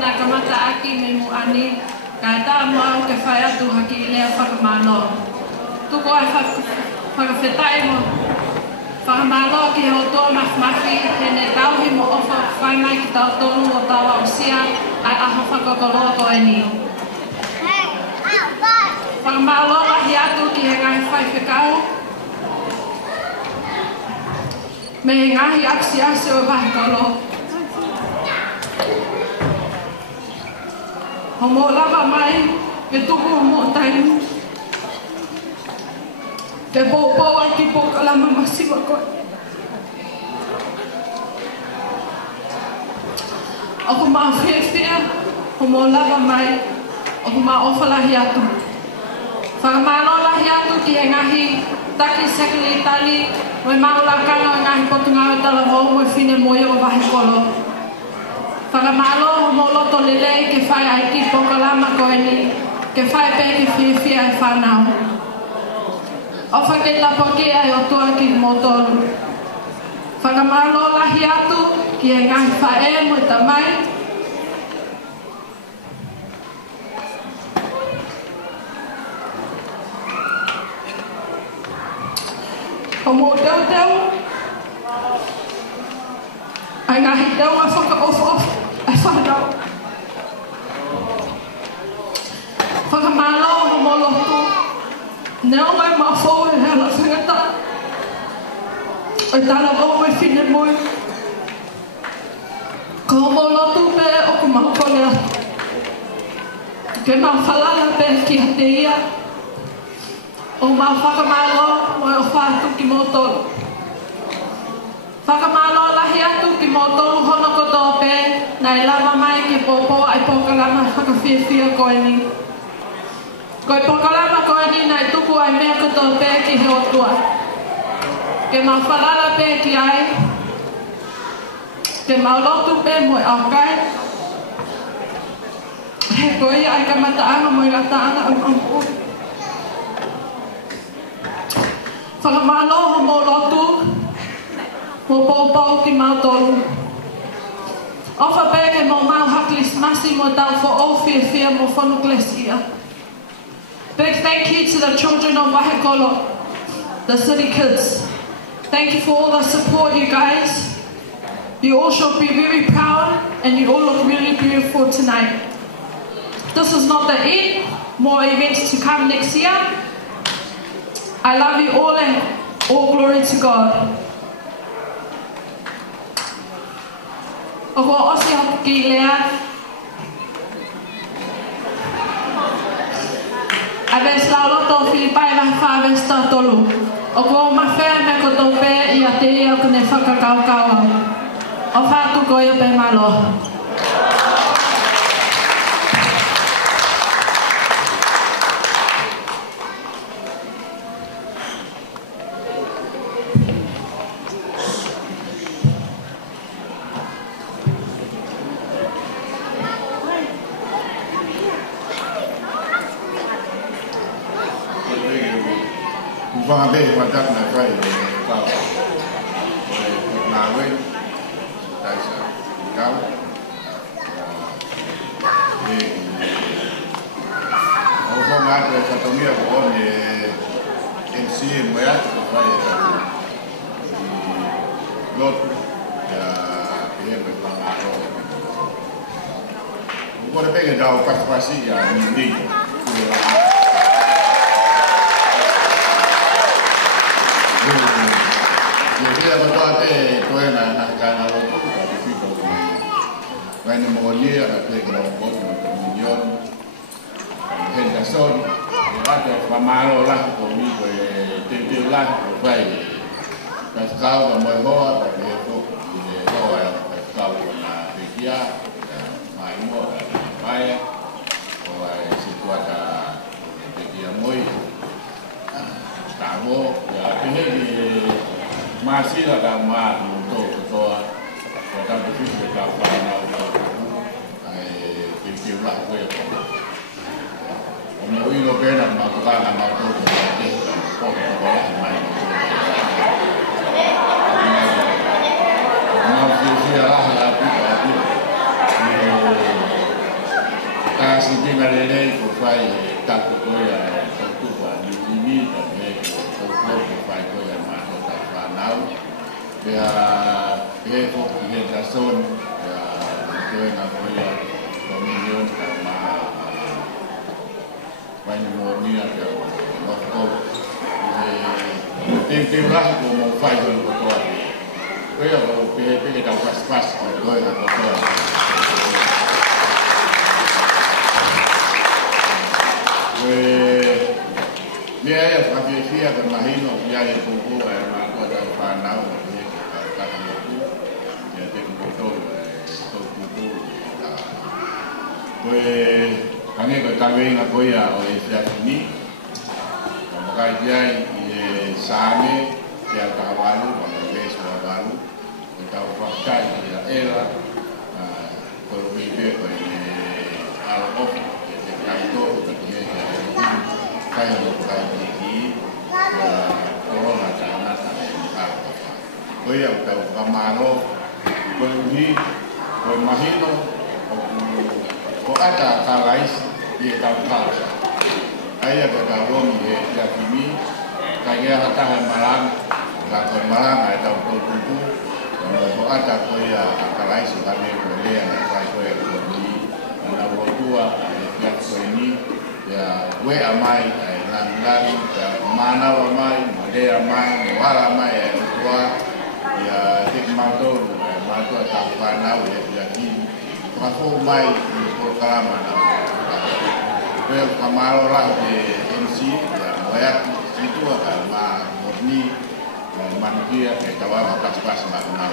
na kamata aki me muani kata mo au ke whai atu haki i lea whakamano. Tuko ai whakawhetai mo whakamano ki heo toa mawhi he ne tauhi mo ofa whaingai ki tau tonu o tau au sia ai aho whakakoloa koe ni. Whakamano lahi atu ki he ngai whai whekau me he ngahi aksi asi o wahikolo. Homo lava mai, ke tuku homo tainu. Ke popo aki poka lama masiwa koe. Ako maa whiawhia, homo lava mai, ako maa ofa lahi atu. Whakamano lahi atu ki he ngahi taki sekili tali, Moi maulakanga ngahi potunga o tala mo moi fine moi o wahikolo. Whakamalo homo loto lelei ke whai ai ki pokalama koe ni, ke whai pe ke whiawhia e whanau. O whake tapoke ai o tua ki motonu. Whakamalo lahi atu ki e ngahi whae mo tamai. Homo tau ai ngahi tau a whaka off ai whanau. Whakamalo homo lotu neo mai mawhau e hela whingata. Oi tala o mai whine moi. Ko homo lotu pe o ku mawhole atu. Ke mawhalala pe ki hate ia. O mau whakamalo mo e o whātu ki motolu. Whakamalo lahi atu ki motolu hono koto pe na e lava mai ki popo ai pokalama whakawhiawhia koe ni. Koe pokalama koe ni na e tuku ai mea koto pe ki he otua. Ke mau whalala pe ki ai. Ke mau lotu pe mo e aukai. He koe ai kamataanga mo i rataanga ampu. Whakamano homo lotu, mo pōpau ki mautolu. Ofa peke mo mau haklis masi mo tau fo whiawhia mo whanu klesia. Big thank you to the children of Wahikolo, the city kids. Thank you for all the support, you guys. You all should be very proud and you all look really beautiful tonight. This is not the end, more events to come next year. I love you all and all glory to God. Oko osi hoki ki lea. Aves la loto Filipai va whaves ta tolu. Oko mawhea me koto pe I a te ia kune whakakaukau. O whātu koe pe malo. Vâng, đây là chắc là phải vào nào với tài sản cao thì ông không ai về sản phẩm nghiệp của ông thì MC mới phải lột thì hiện được bằng nào rồi cũng có cái đầu partisipasi ya ini jadi apa tu ada tu yang nak kanal itu tapi itu when moli ada kelompok million Henderson ada pamalo lah kami tentu lah baik kau kamu bawa tapi itu bawa kau na dia mai mo baik baik situ ada dia moi tamu ya ini masih ada mat untuk ketua kota Bukit Bintang pintu lah gue mau ini lo benar mau tukar mau tuh jadi kok boleh main mau sih lah tapi kasi tinga lele ko fai taku ko ya taku pa ni tapi ko ko fai ko ya ma ko ta pa nau ya ko ke ta son ya ko na ko ya kominion ma vai no ni ya no ko te ras ko mo fai ko ko ko ya ko pe ta pas ko na ko dia ya profesia bermahino dia yang buku maka ada panau dia kata buku dia teknologi itu buku kami berkawin apa ya oleh siap ini maka dia sami dia kawalu pada semua baru kita pakai dia era kalau bibir al-of itu kaya bukan ini corona karena tak kau yang tahu kamaro beli mahino kau ada kalais dia tahu kalasa ayah bergabung dia kini kaya hata malam lakon malam ada tubuh kau ada kau ya kalais sudah beli yang kau yang beli ada dua yang kau ini ya we amai lang mana amai made amai wala amai ya tua ya tik mato tapana ya ki paso mai programa na we kamaro lah de MC ya waya situ akan ma murni manusia ke kawan pas makna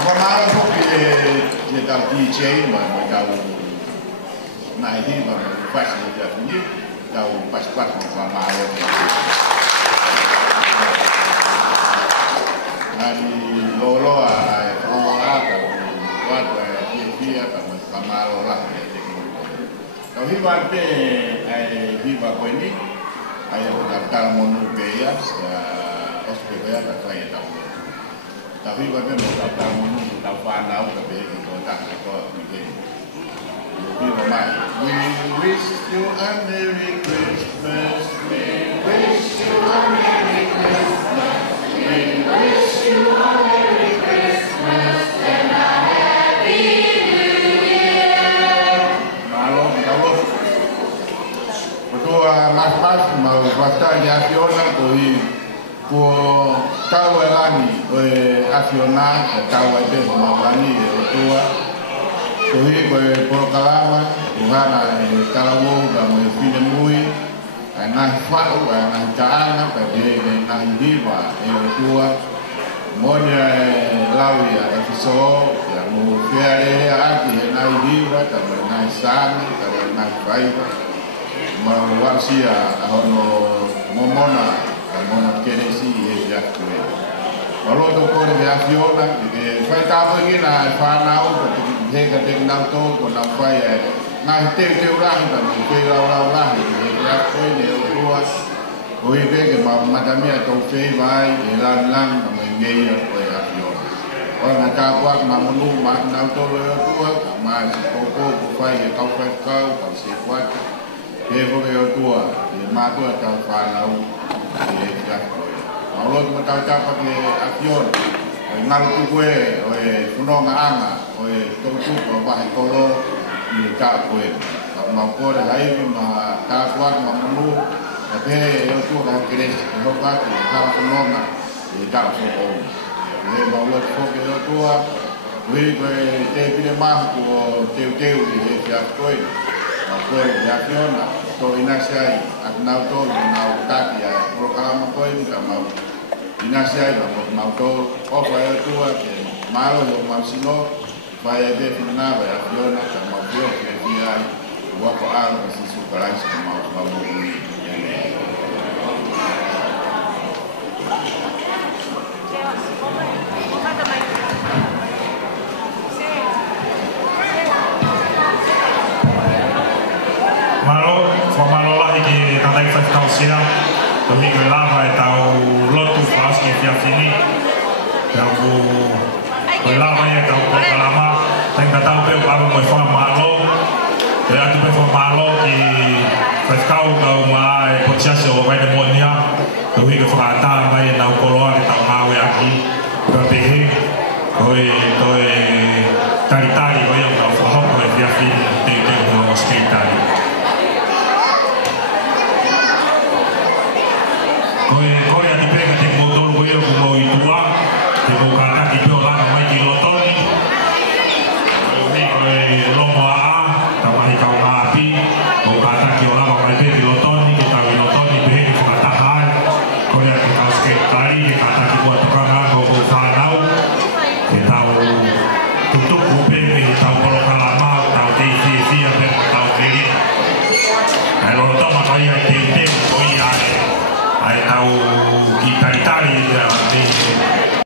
kamaro ko dia tahu DJ tahu nah ini pas ini tahu pas kamaro nani lolo tahu buat dia kamaro lah tahu hibate hiba ko ini ayo daftar monubea hospital kata ya tahu tapi bagaimana mau daftar menu kita pandau tapi kita tak tahu begini. We wish you a Merry Christmas. We wish you a Merry Christmas. We wish you a Merry Christmas and a Happy New Year. Malu, kamu. Betul, mas mau baca Fiona tu. Ko tahu lagi, afiona tahu ada pemabani tua. Tuhi ko kalama, tuhana kalamu kamu film mui, nah fau, nah jangan pada nah diva tua. Monya lawi ada fiso, yang mu fiare hati nah diva, tapi nah san, tapi nah faiva. Mau wasia, ahono momona. Mono quiere sí ya que malo to ko de afiona que fai ta bo ni na fa na o que que de na to ko na fai na te ura ta que la ya ko ni o ruas o i ve que ma ta mia to fe vai e la me ngai o afiona o na ka kwa ma monu ma na to lo to ma si ko fai e ka si kwa e ko e to ma to ta fa na Allah mengucapkan afion, ngalu kue, kuno nganga, tutu bahai kolo di kue, mampu hari ma kakuat mampu, tapi itu kan kires, bukan kalau kuno ngah di kue, ini bawa kue tua, kue tepile mah kue di siap kue, kue afion, to inasiai, atau to nau tak ya, kalau mau kue mau inasiai mau to apa tua que malo yo masino vai de final ya fiona como yo que dia guapo algo se superar como malo lagi di tanah fantausia domingo lava e tau lotu fast che fini tau lava e tau lama tenga tau pe pa mo fa malo e atu pe fa malo ki fa kau ka ma e pochase o vai de monia to hi ka fa ta mai na ko lo ki ta ma we aki ka pe he ko e taritari ko yo ka fa ho ko e via fin te no sketari ko e ati pe ka te mo to ko yo ko mo i tua te mo ka ta ki pe o la mai ki lo to lomo a tamahi kau ngapi o kata ki ora mai pe pilotoni ki tawi pilotoni pe ki kata hai ko ya ki kau sketari ki kata ki buat tukang ko fanau ki tau tutup upe ki tau polo kalama tau tisi sia pe tau kiri ai lo toma ko ia te ko ia ai tau ki taritari ni